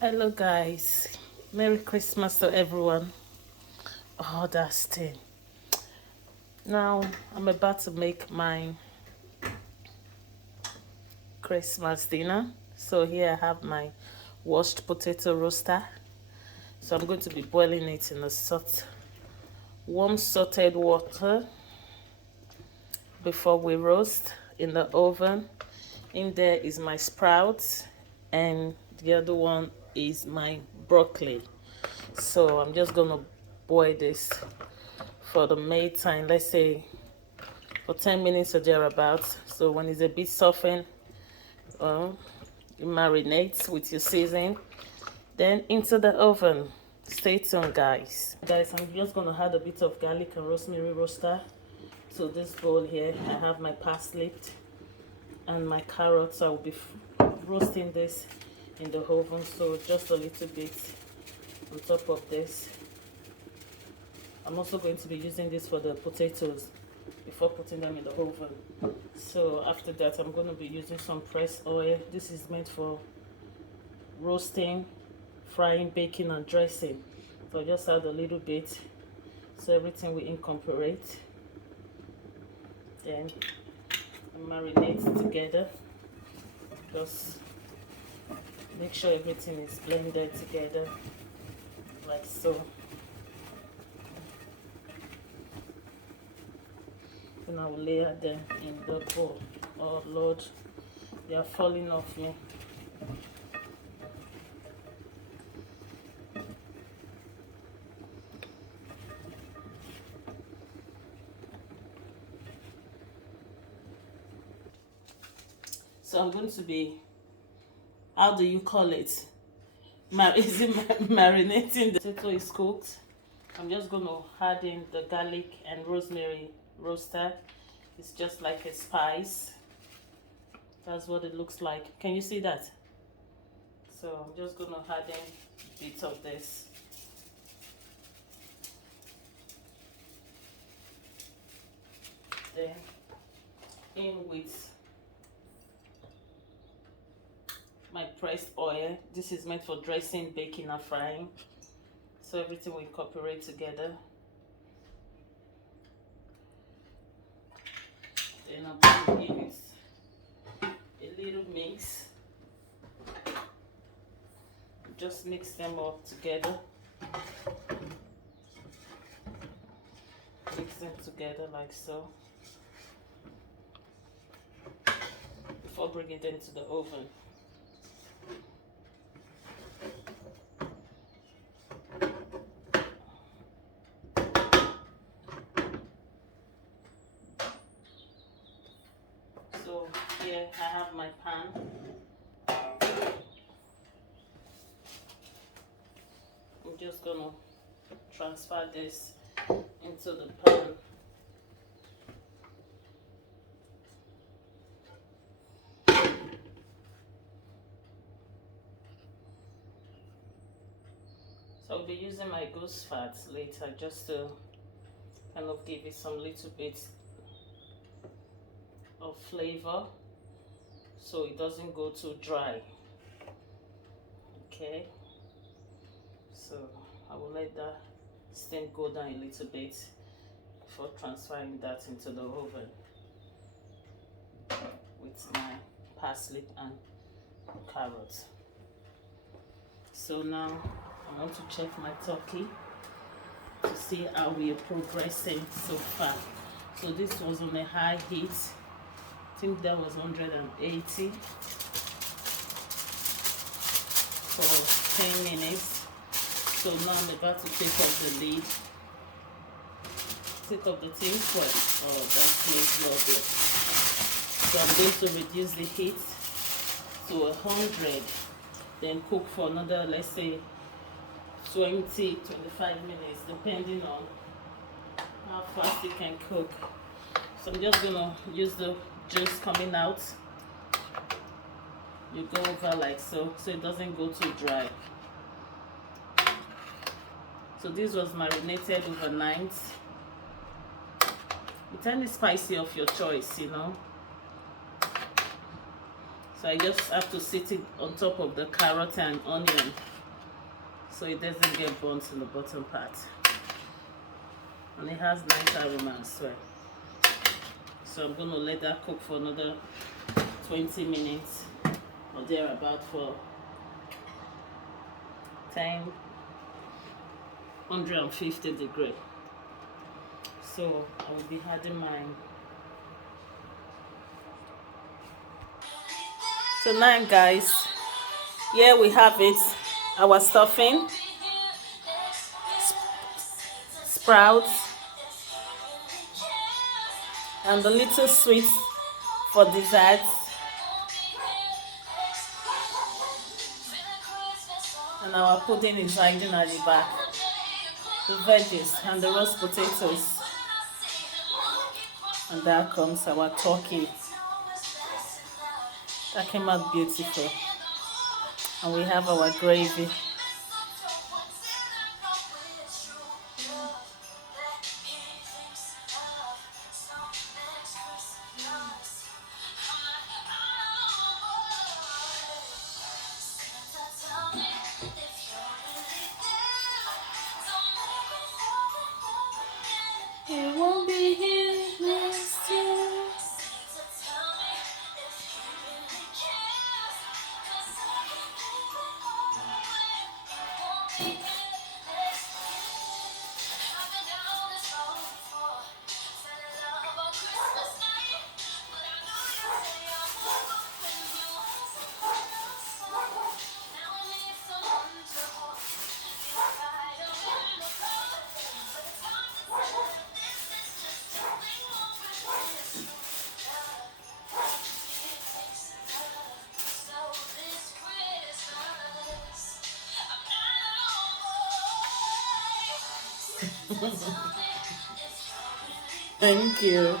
Hello guys, Merry Christmas to everyone. Oh, that's thing. Now I'm about to make my Christmas dinner. So here I have my washed potato roaster. So I'm going to be boiling it in a warm salted water before we roast in the oven. In there is my sprouts, and the other one is my broccoli. So I'm just gonna boil this for the May time, let's say for 10 minutes or thereabouts. So when it's a bit softened, uh, you marinate with your seasoning, then into the oven. Stay tuned, guys. Guys, I'm just gonna add a bit of garlic and rosemary roaster to this bowl here. I have my parsley and my carrots. I will be roasting this in the oven, so just a little bit on top of this. I'm also going to be using this for the potatoes before putting them in the oven. So after that, I'm going to be using some pressed oil. This is meant for roasting, frying, baking, and dressing. So just add a little bit so everything will incorporate. Then marinate together. Just make sure everything is blended together like so. And I will layer them in the bowl. Oh Lord, they are falling off me. So I'm going to be, how do you call it? Is it marinating? The potato is cooked. I'm just going to add in the garlic and rosemary roaster. It's just like a spice. That's what it looks like. Can you see that? So I'm just going to add in bits of this. Then in with my pressed oil. This is meant for dressing, baking, and frying. So everything will incorporate together. Then I'm going to give it a little mix. Just mix them all together. Mix them together like so. Before bringing them to the oven. So here I have my pan. I'm just gonna transfer this into the pan. So I'll be using my goose fat later just to kind of give it some little bit of flavor so it doesn't go too dry. Okay, so I will let that steam go down a little bit before transferring that into the oven with my parsley and carrots. So now I want to check my turkey to see how we are progressing so far. So this was on a high heat. I think that was 180 for 10 minutes. So now I'm about to take off the lid. Take off the tin foil. Oh, that smells lovely. So I'm going to reduce the heat to 100. Then cook for another, let's say, 20-25 minutes, depending on how fast it can cook. So I'm just gonna use the juice coming out. You go over like so it doesn't go too dry. So this was marinated overnight with any spicy of your choice, you know. So I just have to sit it on top of the carrot and onion so it doesn't get burnt in the bottom part. And it has nice aroma as well. So I'm going to let that cook for another 20 minutes or thereabout for 150 degrees. So I will be adding mine. So now guys, here we have it, our stuffing, sprouts, and the little sweets for dessert, and our pudding is hiding at the back, the veggies and the roast potatoes, and there comes our turkey. That came out beautiful. And we have our gravy. It won't be here next year. Thank you.